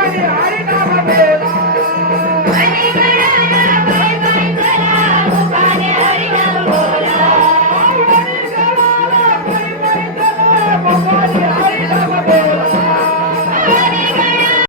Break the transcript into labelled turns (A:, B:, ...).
A: ஆடி ஆடி.